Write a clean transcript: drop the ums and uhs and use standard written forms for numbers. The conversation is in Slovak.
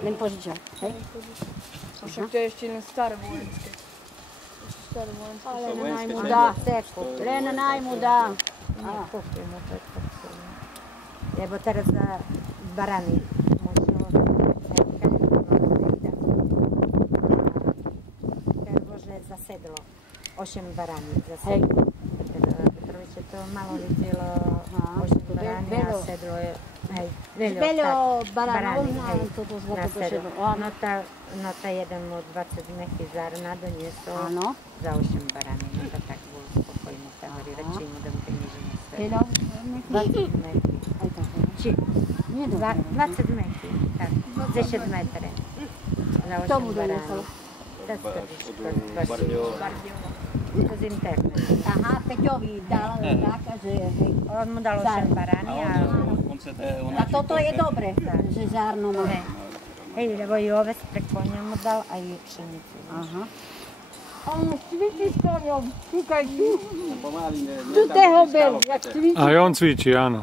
Len požičal, hej? Však to je ešte len staré vojenské. Staré vojenské. Ale na najmu dá, len na najmu dá. Kúpim to lebo teraz barany muselo že zasedlo 8 barany zasedlo. Protože to malo videlo 8 barany a sedlo veľa baranov na toto nasedlo. No tá jeden mu 20 mechy zárna doniesol za 8 barany. No to tak bol spokojný, sa hovorí, radšej mu dám peníže na svet. 20 mechy. Či 20 mechy, tak, 10 metre. Za 8 barany. To z internetu. Aha, Peťovi dal taká, že hej. On mu dal 8 barány a toto je dobre, že zárno má. Hej, lebo i oves pre konia mu dal a i pšenicu. Aha. On cvičí s koniom, kúkaj tu. Tu teho bel, jak cvičí. Aj on cvičí, áno.